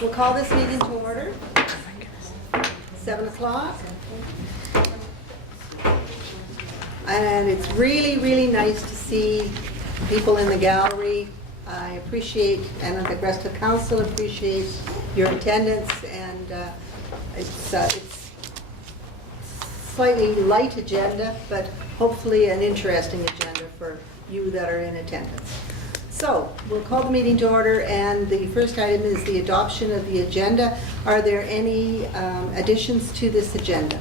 We'll call this meeting to order. 7 o'clock. And it's really, really nice to see people in the gallery. I appreciate, and the rest of council appreciates your attendance, and it's slightly light agenda, but hopefully an interesting agenda for you that are in attendance. So we'll call the meeting to order, and the first item is the adoption of the agenda. Are there any additions to this agenda?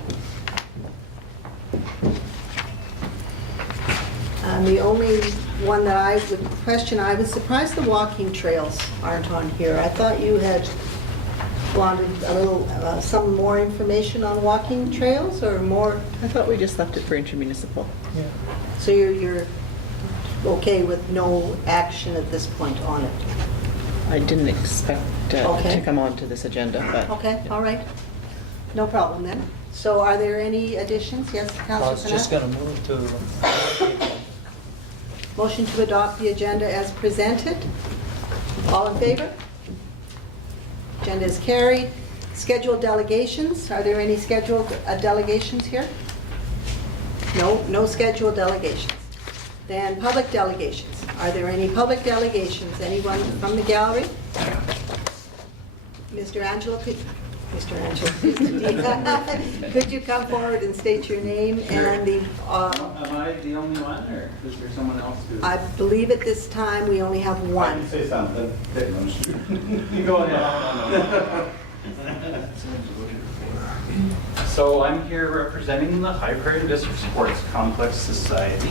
The only one that I would question, I was surprised the walking trails aren't on here. I thought you had wanted a little, some more information on walking trails, or more? I thought we just left it for intermunicipal. Yeah. So you're okay with no action at this point on it? I didn't expect Okay. to come onto this agenda, but. Okay, all right. No problem then. So are there any additions? Yes, I Councillor was just Knapp? going to move to, Motion to adopt the agenda as presented. All in favor? Agenda is carried. Scheduled delegations. Are there any scheduled delegations here? No scheduled delegations. Then public delegations. Are there any public delegations? Anyone from the gallery? Mr. Angelo, could you come forward and state your name and the... Am I the only one, or is there someone else who... I believe at this time we only have I one. can say something. You go ahead. So I'm here representing the High Prairie District Sports Complex Society.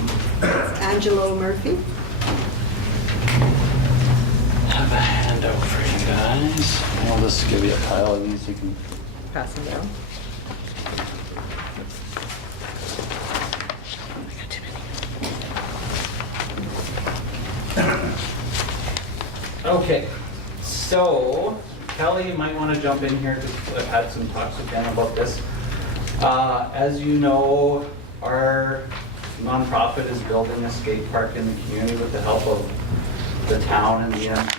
Angelo Murphy. Have a handout for you guys. I'll just give you a pile of these. You can... Pass them down. Okay, so Kelly, you might want to jump in here because I've had some talks with them about this. As you know, our nonprofit is building a skate park in the community with the help of the town and the MD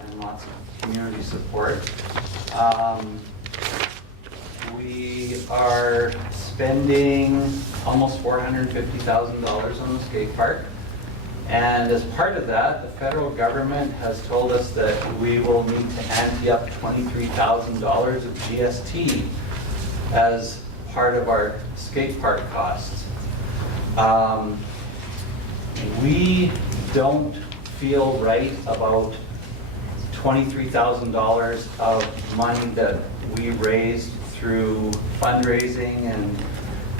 and lots of community support. We are spending almost $450,000 on the skate park. And as part of that, the federal government has told us that we will need to ante up $23,000 of GST as part of our skate park costs. We don't feel right about $23,000 of money that we raised through fundraising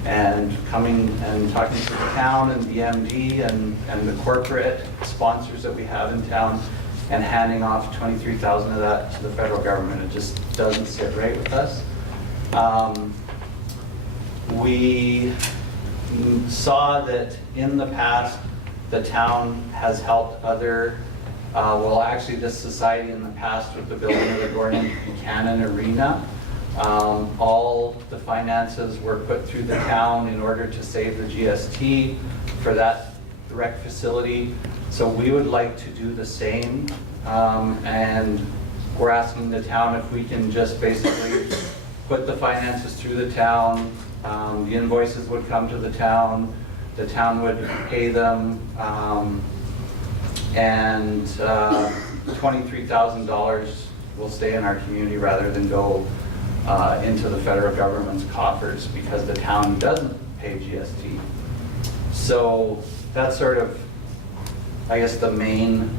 and coming and talking to the town and the MD and the corporate sponsors that we have in town, and handing off $23,000 of that to the federal government. It just doesn't sit right with us. We saw that in the past, the town has helped other, well actually this society in the past with the building of the Gordon Buchanan Arena. All the finances were put through the town in order to save the GST for that rec facility. So we would like to do the same, and we're asking the town if we can just basically put the finances through the town. The invoices would come to the town would pay them, and $23,000 will stay in our community rather than go into the federal government's coffers, because the town doesn't pay GST. So that's sort of, I guess, the main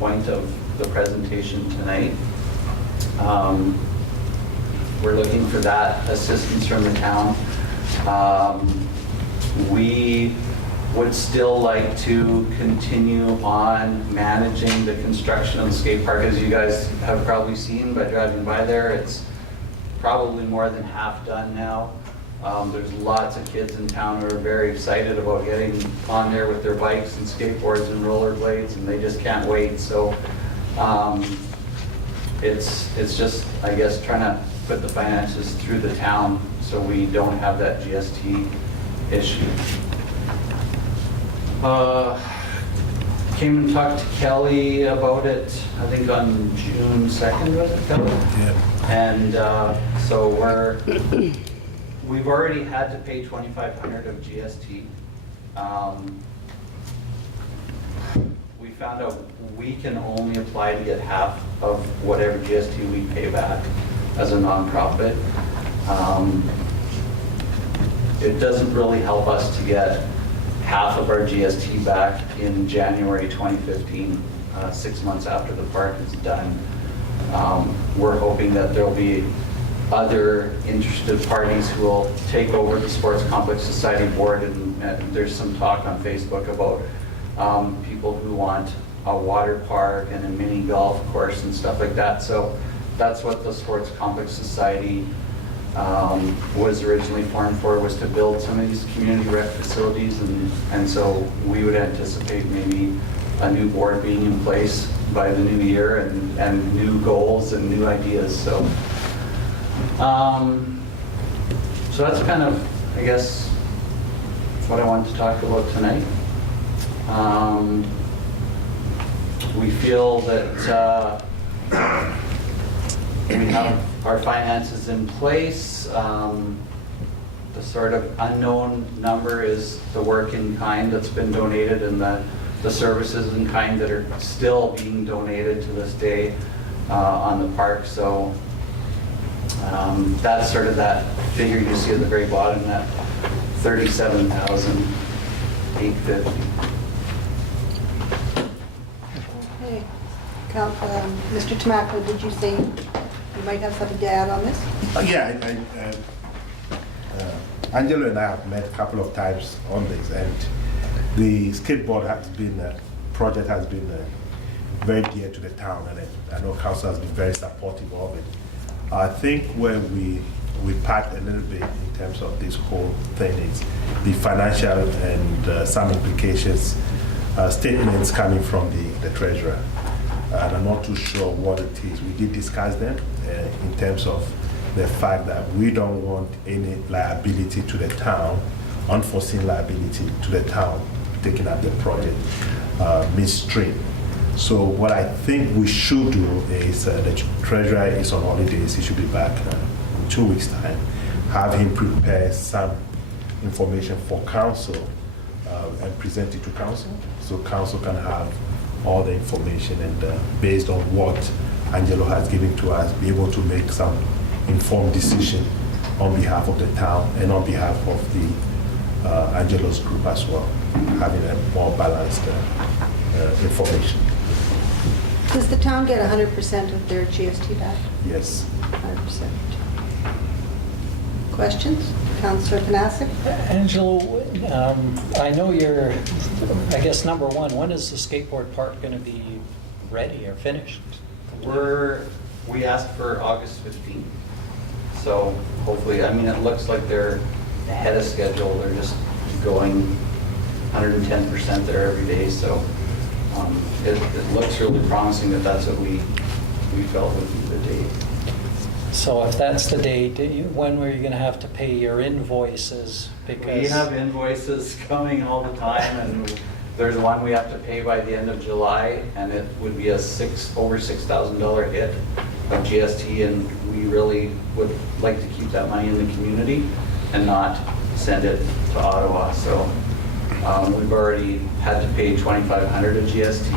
point of the presentation tonight. We're looking for that assistance from the town. We would still like to continue on managing the construction of the skate park. As you guys have probably seen by driving by there, it's probably more than half done now. There's lots of kids in town who are very excited about getting on there with their bikes and skateboards and rollerblades, and they just can't wait. So it's just, I guess, trying to put the finances through the town so we don't have that GST issue. came and talked to Kelly about it, I think on June 2nd, was it, Kelly? Yeah. And so we've already had to pay $2,500 of GST. We found out we can only apply to get half of whatever GST we pay back as a nonprofit. It doesn't really help us to get half of our GST back in January 2015, 6 months after the park is done. We're hoping that there'll be other interested parties who will take over the Sports Complex Society board, and there's some talk on Facebook about people who want a water park and a mini golf course and stuff like that. So that's what the Sports Complex Society was originally formed for, was to build some of these community rec facilities, and so we would anticipate maybe a new board being in place by the new year, and new goals and new ideas. So so that's kind of, I guess, what I wanted to talk about tonight. We feel that we have our finances in place. The sort of unknown number is the work in kind that's been donated, and the services in kind that are still being donated to this day on the park. So that's sort of that figure you see at the very bottom, that $37,850. Okay. Mr. Tamako, did you say you might have something to add on this? Yeah, Angelo and I have met a couple of times on this, and the skateboard project has been very dear to the town, and I know council has been very supportive of it. I think where we part a little bit in terms of this whole thing is the financial and some implications, statements coming from the treasurer. And I'm not too sure what it is. We did discuss them in terms of the fact that we don't want any liability to the town, unforeseen liability to the town, taking up the project midstream. So what I think we should do is the treasurer is on holidays. He should be back in 2 weeks' time. Have him prepare some information for council and present it to council, so council can have all the information, and based on what Angelo has given to us, be able to make some informed decision on behalf of the town and on behalf of the Angelo's group as well, having a more balanced information. Does the town get 100% of their GST back? Yes. 100%. Questions? Councillor Panasic? Angelo, I know you're, I guess, number one, when is the skateboard park going to be ready or finished? We asked for August 15th. So hopefully, I mean, it looks like they're ahead of schedule. They're just going 110% there every day. So it looks really promising that that's what we felt would be the date. So if that's the date, when were you going to have to pay your invoices? Because We have invoices coming all the time, and there's one we have to pay by the end of July, and it would be a over $6,000 hit of GST, and we really would like to keep that money in the community and not send it to Ottawa. So we've already had to pay $2,500 of GST,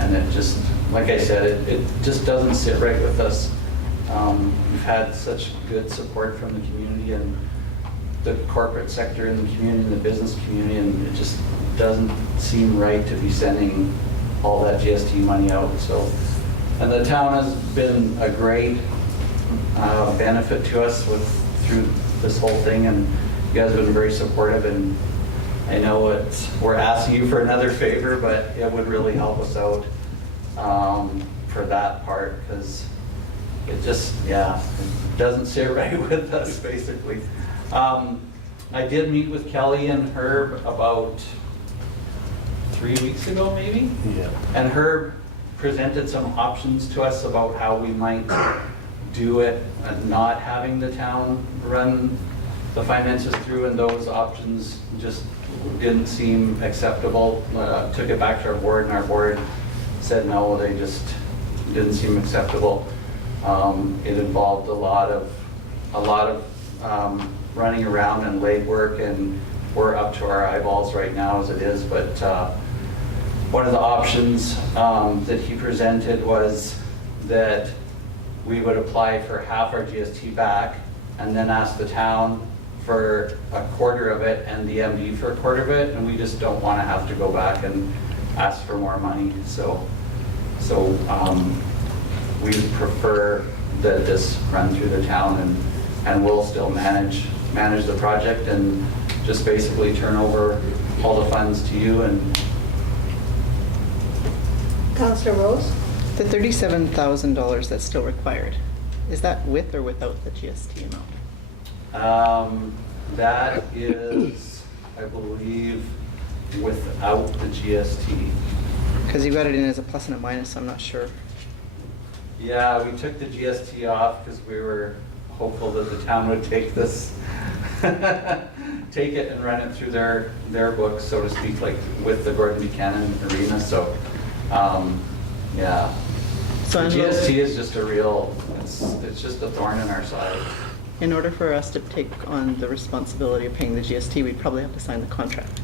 and it just, like I said, it just doesn't sit right with us. We've had such good support from the community and the corporate sector in the community and the business community, and it just doesn't seem right to be sending all that GST money out. So, and the town has been a great benefit to us through this whole thing, and you guys have been very supportive, and I know we're asking you for another favor, but it would really help us out for that part, because it just, yeah, it doesn't sit right with us, basically. I did meet with Kelly and Herb about 3 weeks ago, maybe? Yeah. And Herb presented some options to us about how we might do it, not having the town run the finances through, and those options just didn't seem acceptable. Took it back to our board, and our board said no, they just didn't seem acceptable. It involved a lot of running around and legwork, and we're up to our eyeballs right now as it is. But one of the options that he presented was that we would apply for half our GST back and then ask the town for a quarter of it and the MD for a quarter of it, and we just don't want to have to go back and ask for more money. So we prefer that this run through the town, and we'll still manage the project and just basically turn over all the funds to you. And Councillor Rose? The $37,000 that's still required, is that with or without the GST amount? That is, I believe, without the GST. Because you got it in as a plus and a minus, so I'm not sure. Yeah, we took the GST off because we were hopeful that the town would take this, take it and run it through their books, so to speak, like with the Gordon Buchanan Arena. So, yeah. So The in order- GST is just a real, it's just a thorn in our side. In order for us to take on the responsibility of paying the GST, we'd probably have to sign the contract.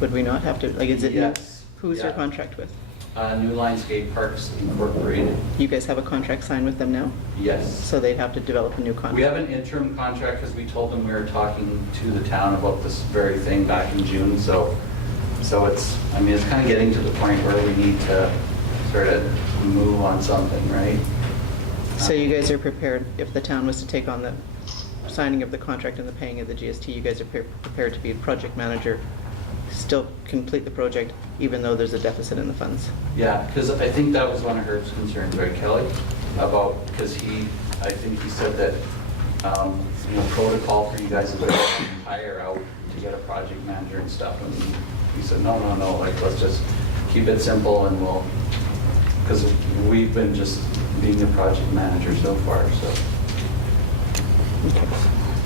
Would we not have to, like, is it? Yes. Who's your Yeah. contract with? New Line Skate Parks Incorporated. You guys have a contract signed with them now? Yes. So they'd have to develop a new contract? We have an interim contract because we told them we were talking to the town about this very thing back in June. So it's, I mean, it's kind of getting to the point where we need to sort of move on something, right? So you guys are prepared, if the town was to take on the signing of the contract and the paying of the GST, you guys are prepared to be a project manager, still complete the project, even though there's a deficit in the funds? Yeah, because I think that was one of Herb's concerns, right, Kelly? About, because I think he said that, protocol for you guys is to hire out to get a project manager and stuff. And he said, no, like, let's just keep it simple, and we'll, because we've been just being the project manager so far, so. Okay.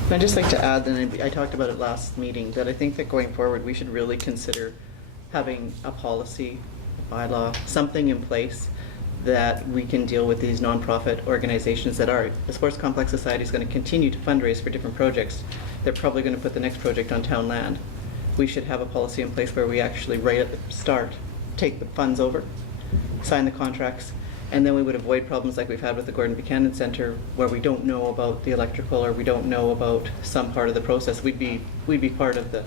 And I'd just like to add, and I talked about it last meeting, that I think that going forward, we should really consider having a policy, a bylaw, something in place that we can deal with these nonprofit organizations that are, the Sports Complex Society is going to continue to fundraise for different projects. They're probably going to put the next project on town land. We should have a policy in place where we actually, right at the start, take the funds over, sign the contracts, and then we would avoid problems like we've had with the Gordon Buchanan Center, where we don't know about the electrical, or we don't know about some part of the process. We'd be part of the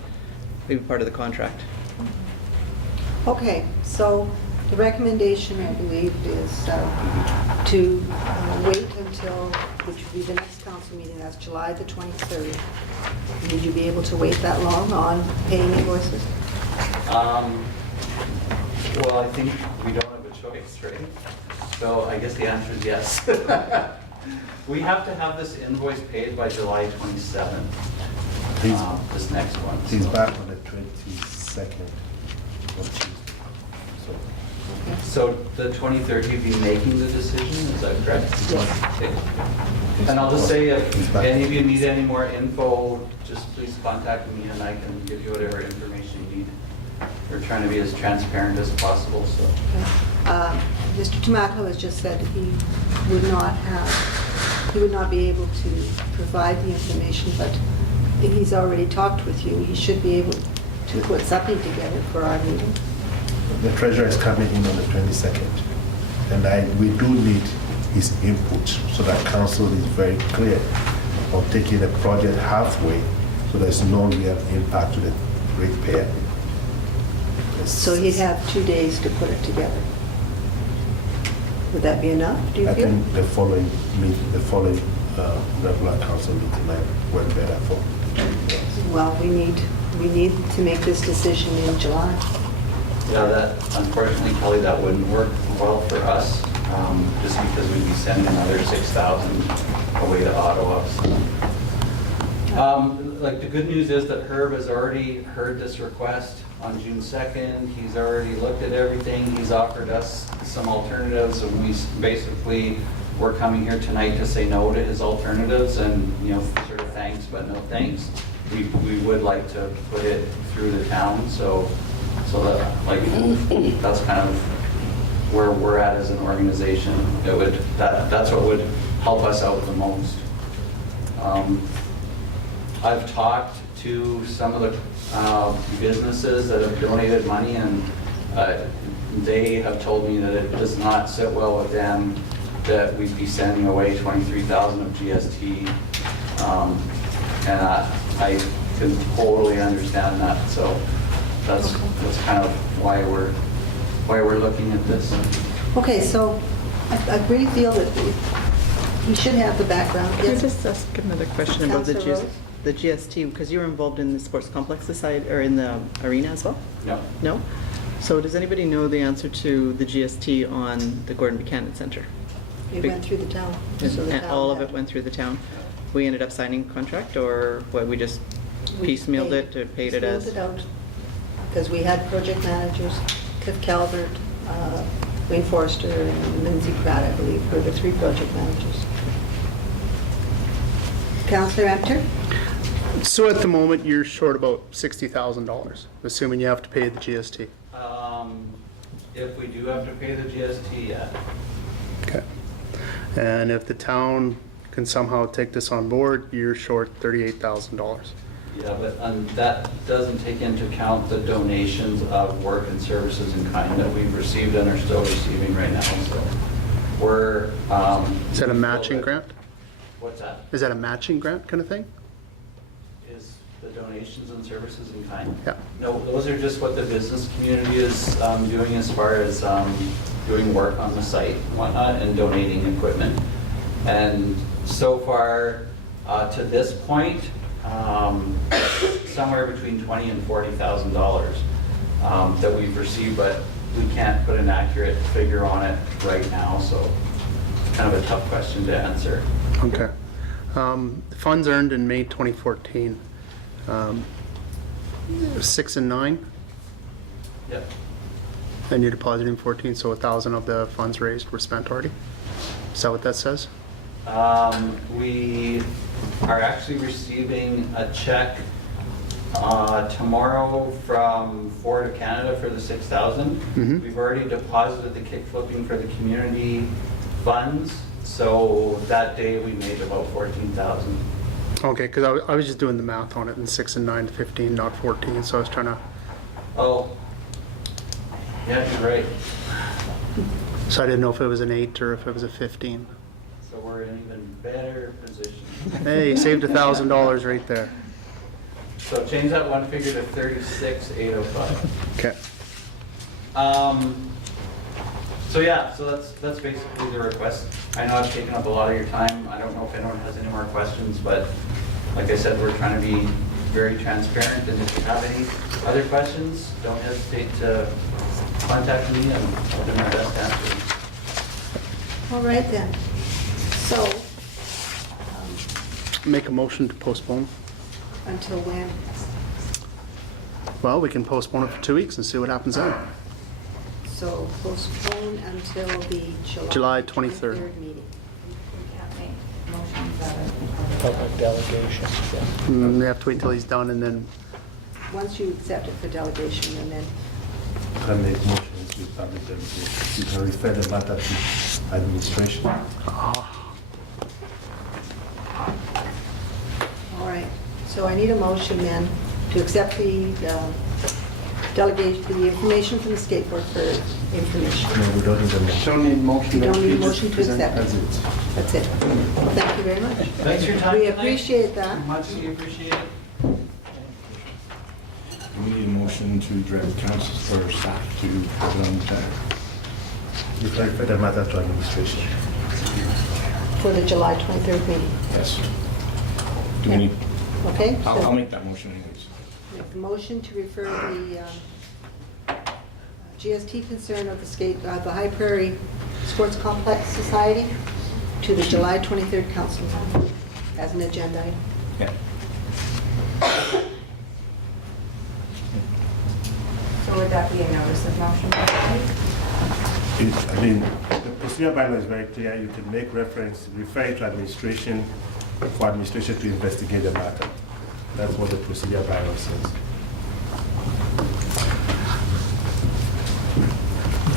contract. Okay, so the recommendation, I believe, is to wait until, which would be the next council meeting, that's July the 23rd. Would you be able to wait that long on paying invoices? Well, I think we don't have a choice, right? So I guess the answer is yes. We have to have this invoice paid by July 27th, this next one. He's so. back on the 22nd of Tuesday. So the 23rd, you'd be making the decision, is that correct? Yes. Okay. And I'll just say, if any of you need any more info, just please contact me and I can give you whatever information you need. We're trying to be as transparent as possible, so. Mr. Tomato has just said he would not be able to provide the information, but he's already talked with you. He should be able to put something together for our meeting. The treasurer is coming in on the 22nd, and we do need his input so that council is very clear on taking the project halfway, so there's no real impact to the ratepayer. So he'd have 2 days to put it together. Would that be enough, do you I feel? think the following regular council meeting might work better for. Well, we need to make this decision in July. Yeah, that, unfortunately, Kelly, that wouldn't work well for us, just because we'd be sending another 6,000 away to Ottawa. So. Like, the good news is that Herb has already heard this request on June 2nd. He's already looked at everything. He's offered us some alternatives, and we're coming here tonight to say no to his alternatives and, sort of thanks, but no thanks. We would like to put it through the town, so that, like, that's kind of where we're at as an organization. That's what would help us out the most. I've talked to some of the businesses that have donated money, and they have told me that it does not sit well with them that we'd be sending away 23,000 of GST, and I can totally understand that. So that's kind of why we're looking at this. Okay, so I really feel that we should have the background. Can I Yes, just ask another question about Councillor Rose? the GST, because you were involved in the sports complex society, or in the arena as well? No. No? So does anybody know the answer to the GST on the Gordon Buchanan Center? it went through the town. so the And town all of had- it went through the town? We ended up signing a contract, or what, we just we piecemealed it, or paid it as? Piecemealed it out, because we had project managers, Cliff Calvert, Wayne Forrester, and Lindsay Pratt, I believe, were the 3 project managers. Councillor Enter? So at the moment, you're short about $60,000, assuming you have to pay the GST. If we do have to pay the GST, yeah. Okay. And if the town can somehow take this on board, you're short $38,000. Yeah, but that doesn't take into account the donations of work and services in kind that we've received and are still receiving right now, so we're. Is that a matching grant? What's that? Is that a matching grant kind of thing? Is the donations and services in kind? Yeah. No, those are just what the business community is doing as far as doing work on the site and whatnot, and donating equipment. And so far, to this point, somewhere between $20,000 and $40,000 that we've received, but we can't put an accurate figure on it right now, so it's kind of a tough question to answer. Okay. Funds earned in May 2014, 6 and 9, Yep. and you're depositing 14, so 1,000 of the funds raised were spent already? Is that what that says? We are actually receiving a check tomorrow from Ford of Canada for the 6,000. Mhm. We've already deposited the kick flipping for the community funds, so that day we made about 14,000. Okay, because I was just doing the math on it, and 6 and 9 to 15, not 14, so I was trying to, Oh, yeah, you're right. so I didn't know if it was an 8 or if it was a 15. So we're in an even better position. Hey, you saved $1,000 right there. So change that one figure to 36,805. Okay. So yeah, so that's basically the request. I know I've taken up a lot of your time. I don't know if anyone has any more questions, but like I said, we're trying to be very transparent, and if you have any other questions, don't hesitate to contact me, and I'll do my best to answer them. All right then. So, Make a motion to postpone. until when? Well, we can postpone it for 2 weeks and see what happens then. So postpone until the July 23rd. meeting. Public delegation, yeah. They have to wait till he's done and then, Once you accept it for delegation, and then, Can make motions with public delegation. You can refer the matter to administration. all right. So I need a motion then to accept the delegate, the information from the skateboard for information. No, we don't need a motion. Don't need motion. You don't need a just motion to present accept. as it. That's it. Well, thank you very much. Thanks for your time We tonight. appreciate that. Muchly appreciated. We need a motion to direct council or staff to have it on the tag. You can refer the matter to administration. For the July 23rd meeting. Yes. Do we need, Okay? I'll So make that motion anyways. make the motion to refer the GST concern of the High Prairie Sports Complex Society to the July 23rd council meeting as an agenda item. Yeah. So would that be a notice of motion? I mean, the procedure bylaw is very clear. You can make reference, refer it to administration, for administration to investigate the matter. That's what the procedure bylaw says.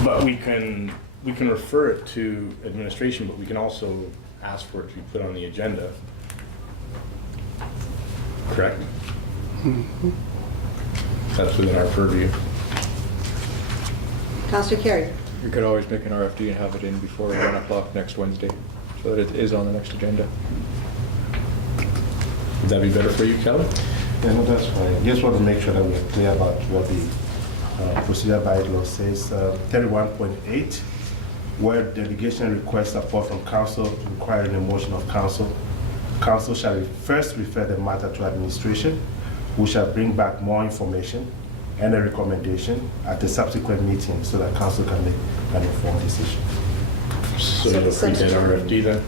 But we can refer it to administration, but we can also ask for it to be put on the agenda. Correct? That's within our purview. Councillor Carey? You could always make an RFD and have it in before 1 o'clock next Wednesday, so that it is on the next agenda. Would that be better for you, Kelly? Yeah, no, that's fine. Just want to make sure that we're clear about what the procedure bylaw says. 31.8, where delegation requests support from council requiring a motion of council, council shall first refer the matter to administration, who shall bring back more information and a recommendation at the subsequent meeting so that council can make an informed decision. So So you'll the create that substitute- RFD then?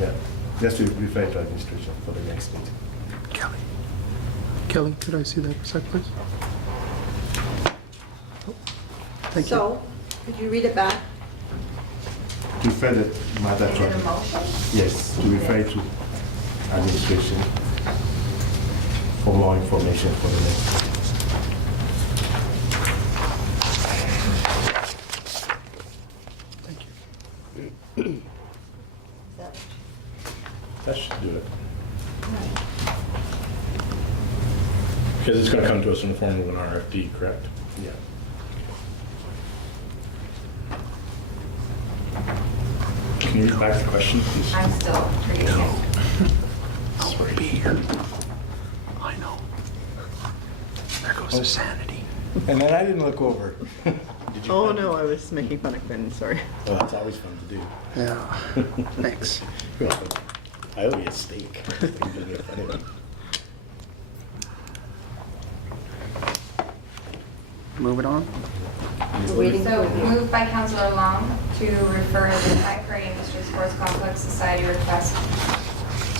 Yeah, just to refer to administration for the next meeting. Kelly, could I see that for a sec, please? Thank you. So, could you read it back? To refer the matter Is to it a motion? Yes, to refer to administration for more information for the next meeting. Thank you. That should do it. Right. Because it's going to come to us in the form of an RFD, correct? Yeah. Can you read back the question, please? I'm still reading it. I'll be here. I know. There goes the sanity. And then I didn't look over. Did you? Oh, no, I was making fun of Quinn, sorry. Oh, that's always fun to do. Yeah, thanks. You're welcome. I owe you a steak. You did me a funny one. Moving on. We're waiting. So moved by Councillor Long to refer the High Prairie Industry Sports Complex Society request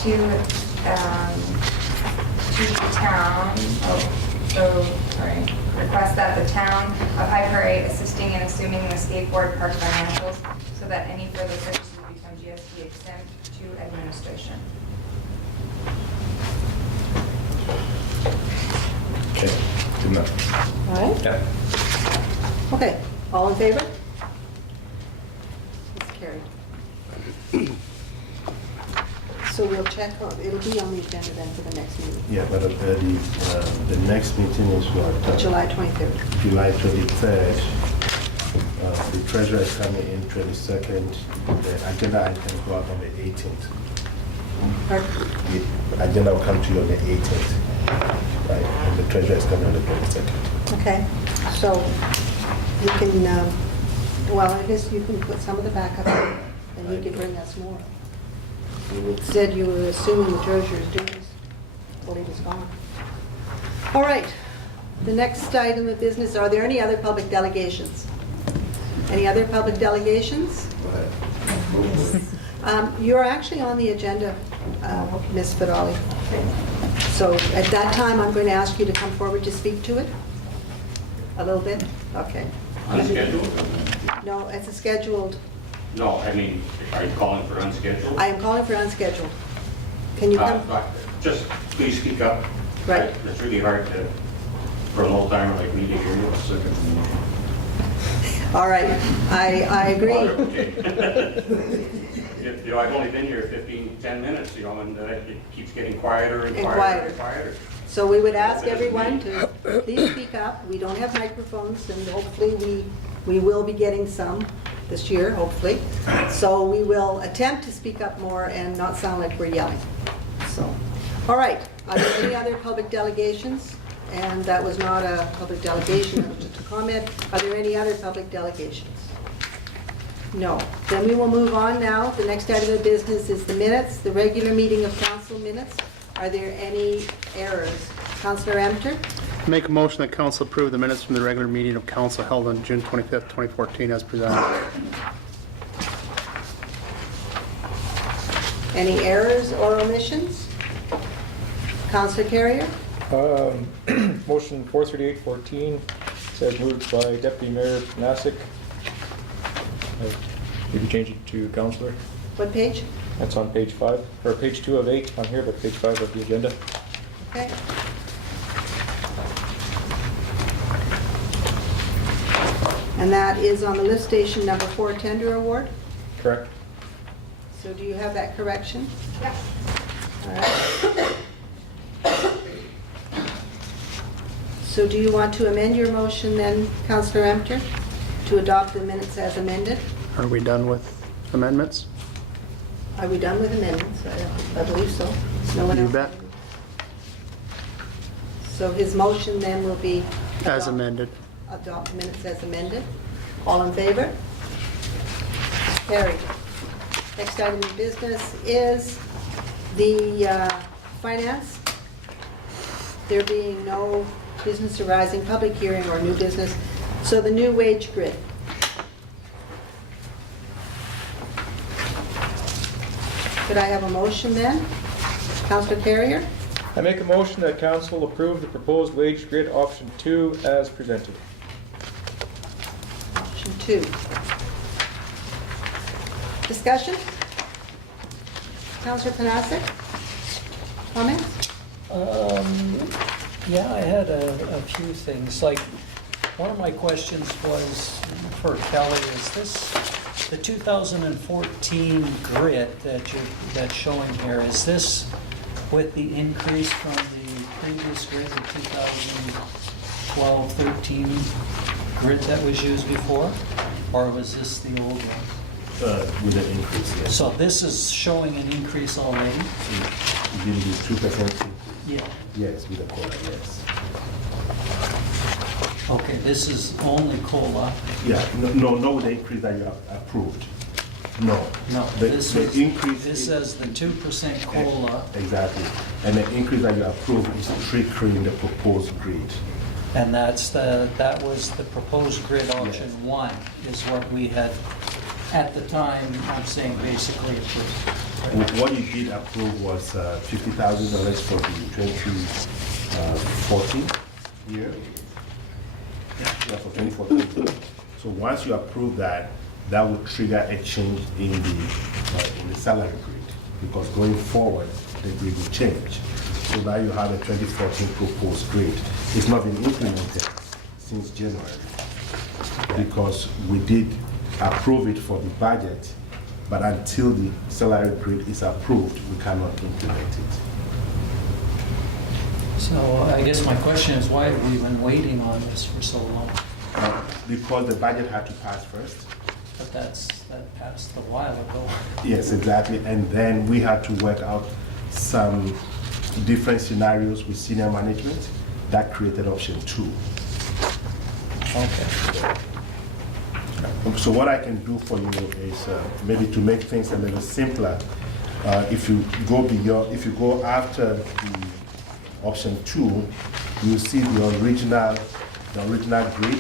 to the town, request that the town of High Prairie assisting in assuming the skateboard park financials so that any further purchases become GST exempt to administration. Okay, good enough. All right, Yeah. okay, all in favor? It's carried. So we'll check on, it'll be on the agenda then for the next meeting, Yeah, but the next meeting is what? July 23rd. July 23rd. The treasurer is coming in 22nd. The agenda item go out on the 18th. Pardon? The agenda will come to you on the 18th, right? And the treasurer is coming on the 22nd. Okay, so you can, well, I guess you can put some of the backup in, and you can bring us more. You said you were assuming the treasurer's duties, well, he was gone. All right, the next item of business, are there any other public delegations? Any other public delegations? Go ahead. You're actually on the agenda, Ms. Fidali. So at that time, I'm going to ask you to come forward to speak to it. A little bit? Okay. Unscheduled? No, it's a scheduled, No, I mean, are you calling for unscheduled? I am calling for unscheduled. Can you come? Just please speak up. Right. It's really hard to, for an old timer like me to hear you. All right, I agree. Okay. You know, I've only been here 10 minutes, you know, and it keeps getting quieter and And quieter quieter. and quieter. So we would ask everyone to please speak up. We don't have microphones, and hopefully we will be getting some this year, hopefully. So we will attempt to speak up more and not sound like we're yelling. So, all right, are there any other public delegations? And that was not a public delegation, it was just a comment. Are there any other public delegations? No. Then we will move on now. The next item of business is the minutes, the regular meeting of council minutes. Are there any errors? Councillor Amter? Make a motion that council approve the minutes from the regular meeting of council held on June 25th, 2014 as presented. Any errors or omissions? Councillor Carrier? Motion 43814, says moved by Deputy Mayor Nasick. Maybe change it to Councillor. What page? That's on page 5, or page 2 of 8 on here, but page 5 of the agenda. Okay. And that is on the lift station number 4 tender award. Correct? So do you have that correction? Yep. All right. So do you want to amend your motion then, Councillor Emter, to adopt the minutes as amended? Are we done with amendments? Are we done with amendments? I believe so. No one You else? bet. So his motion then will be... As amended. Adopt the minutes as amended. All in favor? Carried. Next item of business is the finance. There being no business arising, public hearing or new business. So the new wage grid. Could I have a motion then? Councillor Carrier? I make a motion that council approve the proposed wage grid option 2 as presented. Option 2. Discussion? Councillor Panasic? Comments? Yeah, I had a few things. Like, one of my questions was for Kelly, is this, the 2014 grid that's showing here, is this with the increase from the previous grid, the 2012-13 grid that was used before? Or was this the old one? With an increase, yes. So this is showing an increase already? Within the 2%? Yeah. Yes, with a COLA, yes. Okay, this is only COLA. Yeah, no, not with the increase that you have approved. No. No, The increase this is- says the 2% COLA, Exactly. And the increase that you approved is triggering the proposed grid. and that was the proposed grid option 1, is what we had, at the time, I'm saying basically approved. What you did approve was $50,000 for the 2014 year. Yeah, for 2014. So once you approve that, that would trigger a change in the salary grid, because going forward, the grid will change. So now you have a 2014 proposed grid. It's not been implemented since January, because we did approve it for the budget, but until the salary grid is approved, we cannot implement it. So I guess my question is, why have we been waiting on this for so long? Because the budget had to pass first. But that passed a while ago. Yes, exactly. And then we had to work out some different scenarios with senior management. That created option 2. Okay. So what I can do for you is maybe to make things a little simpler. If you go after the option 2, you see the original grid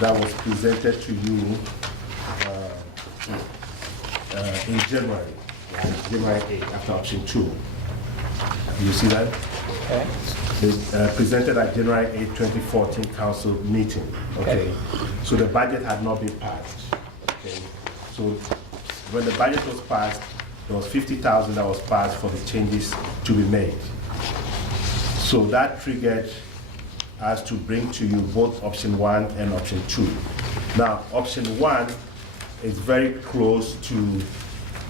that was presented to you in January, right? January 8th, after option 2. You see that? Okay. Presented at January 8, 2014 council meeting. Okay. So the budget had not been passed. Okay. So when the budget was passed, there was $50,000 that was passed for the changes to be made. So that triggered us to bring to you both option 1 and option 2. Now, option 1 is very close to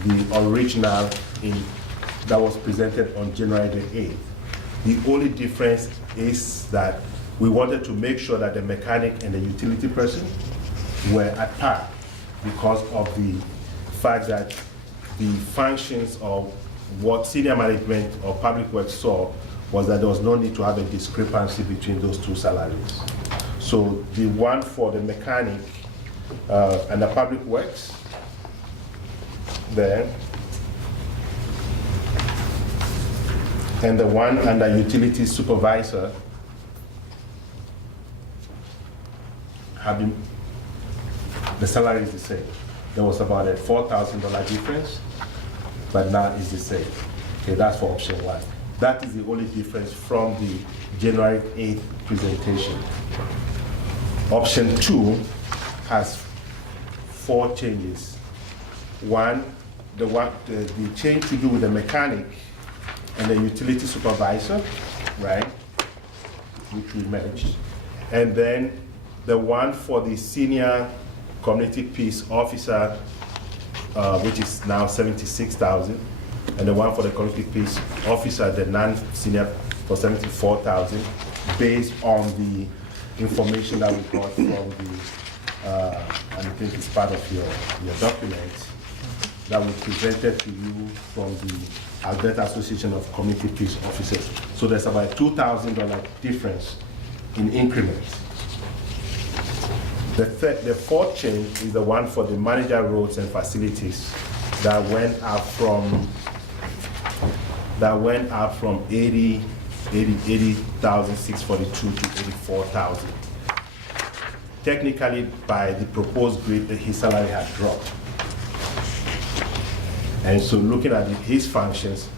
the original that was presented on January the 8th. The only difference is that we wanted to make sure that the mechanic and the utility person were at par, because of the fact that the functions of what senior management or public works saw was that there was no need to have a discrepancy between those two salaries. So the one for the mechanic and the public works there, and the one under utility supervisor the salary is the same. There was about a $4,000 difference, but now it's the same. Okay, that's for option 1. That is the only difference from the January 8th presentation. Option 2 has 4 changes. 1, the change to do with the mechanic and the utility supervisor, right, which we merged. And then the one for the senior community peace officer, which is now 76,000, and the one for the community peace officer, the non-senior, for 74,000, based on the information that we got from the, and I think it's part of your documents, that we presented to you from the Alberta Association of Community Peace Officers. So there's about a $2,000 difference in increments. The fourth change is the one for the manager roads and facilities that went up from 80,642 to 84,000. Technically, by the proposed grid, his salary had dropped. And so looking at his functions,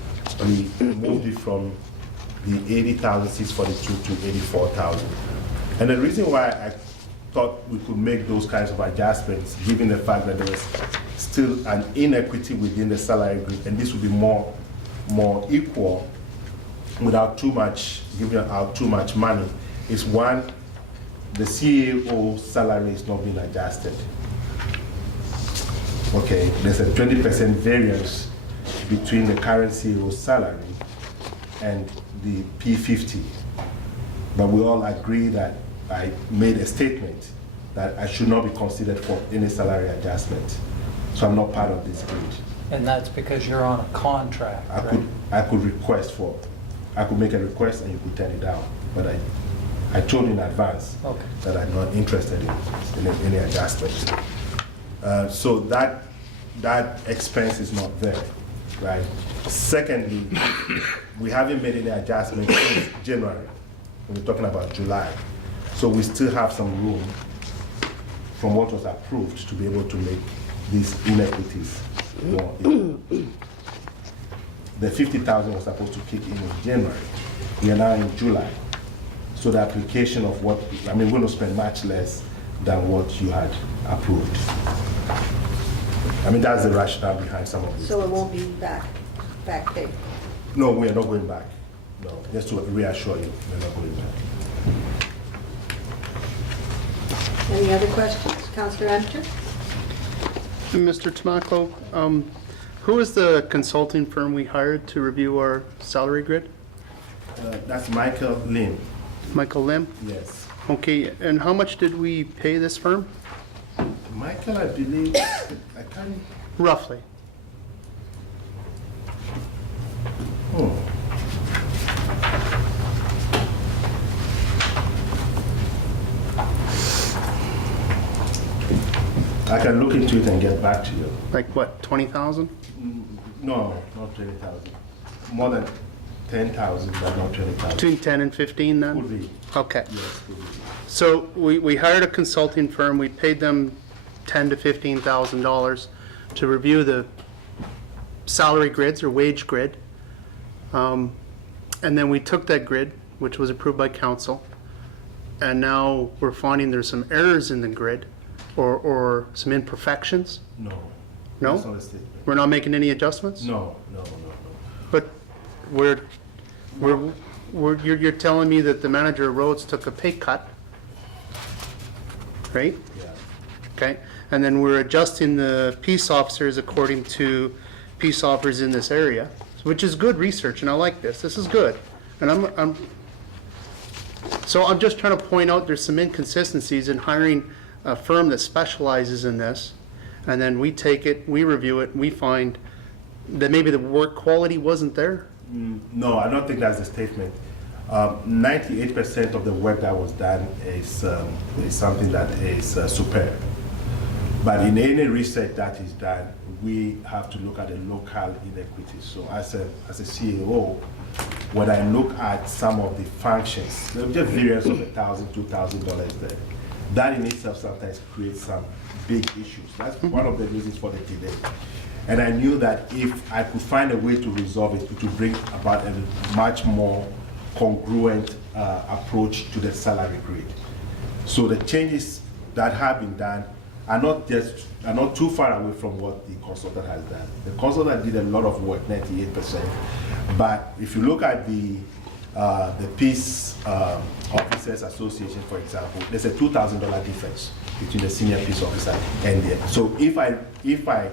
we moved it from the 80,642 to 84,000. And the reason why I thought we could make those kinds of adjustments, given the fact that there was still an inequity within the salary grid, and this would be more equal without too much, giving out too much money, is one, the CEO salary is not being adjusted. Okay, there's a 20% variance between the current CEO's salary and the P50. But we all agree that I made a statement that I should not be considered for any salary adjustment. So I'm not part of this grid. And that's because you're on a contract, right? I could make a request and you could turn it down. But I told you in advance that I'm not interested in any adjustment. So that expense is not there, right? Secondly, we haven't made any adjustments since January. We're talking about July. So we still have some room from what was approved to be able to make these inequities more equal. The 50,000 was supposed to kick in January. We are now in July. So the application of what, I mean, we're going to spend much less than what you had approved. I mean, that's the rationale behind some of this. So it won't be back pay? No, we are not going back. No, just to reassure you, we're not going back. Any other questions? Councillor Amster? Mr. Tamako, who is the consulting firm we hired to review our salary grid? That's Michael Lim. Michael Lim? Yes. Okay, and how much did we pay this firm? Michael, I believe, I can't. Roughly. I can look into it and get back to you. Like what, 20,000? No, not 20,000. More than 10,000, but not 20,000. Between 10 and 15 then? Could be. Okay. Yes, could be. So we hired a consulting firm, we paid them $10,000 to $15,000 to review the salary grids or wage grid. And then we took that grid, which was approved by council, and now we're finding there's some errors in the grid or some imperfections. No. No? That's not a statement. We're not making any adjustments? No. But you're telling me that the manager of roads took a pay cut, right? Yeah. Okay, and then we're adjusting the peace officers according to peace officers in this area, which is good research, and I like this. This is good, and I'm just trying to point out there's some inconsistencies in hiring a firm that specializes in this, and then we take it, we review it, and we find that maybe the work quality wasn't there. No, I don't think that's the statement. 98% of the work that was done is something that is superb. But in any research that is done, we have to look at the local inequities. So as a CEO, when I look at some of the functions, there's just variance of $1,000, $2,000 there. That in itself sometimes creates some big issues. That's one of the reasons for the delay. And I knew that if I could find a way to resolve it, it would bring about a much more congruent approach to the salary grid. So the changes that have been done are not too far away from what the consultant has done. The consultant did a lot of work, 98%. But if you look at the Peace Officers Association, for example, there's a $2,000 difference between the senior peace officer and the. So if I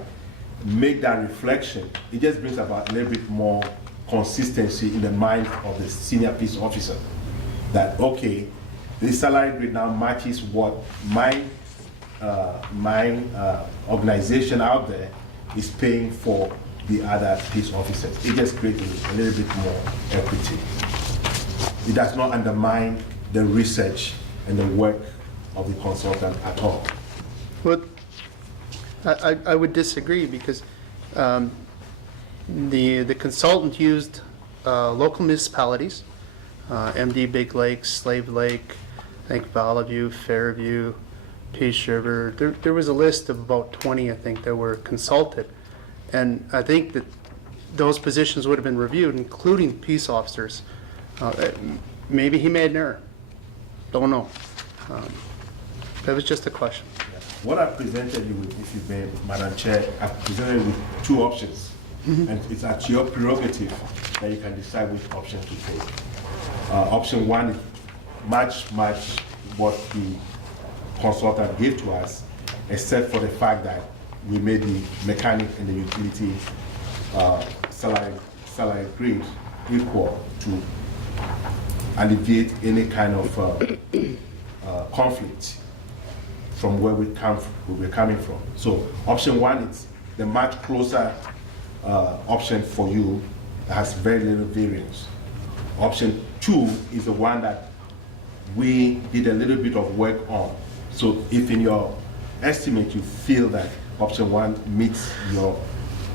make that reflection, it just brings about a little bit more consistency in the mind of the senior peace officer. That okay, this salary grade now matches what my organization out there is paying for the other peace officers. It just creates a little bit more equity. It does not undermine the research and the work of the consultant at all. Well, I would disagree because the consultant used local municipalities, MD Big Lake, Slave Lake, I think Valley View, Fairview, Peace River. There was a list of about 20, I think, that were consulted. And I think that those positions would have been reviewed, including peace officers. Maybe he made an error. Don't know. That was just a question. What I presented you with, if you may, Madam Chair, I presented you with two options. And it's at your prerogative that you can decide which option to take. Option one is match what the consultant gave to us, except for the fact that we made the mechanic and the utility salary grade equal to alleviate any kind of conflict from where we're coming from. So option one is the much closer option for you that has very little variance. Option two is the one that we did a little bit of work on. So if in your estimate you feel that option one meets your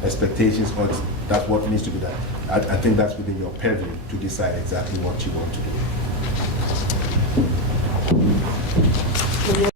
expectations or that's what needs to be done, I think that's within your purview to decide exactly what you want to do.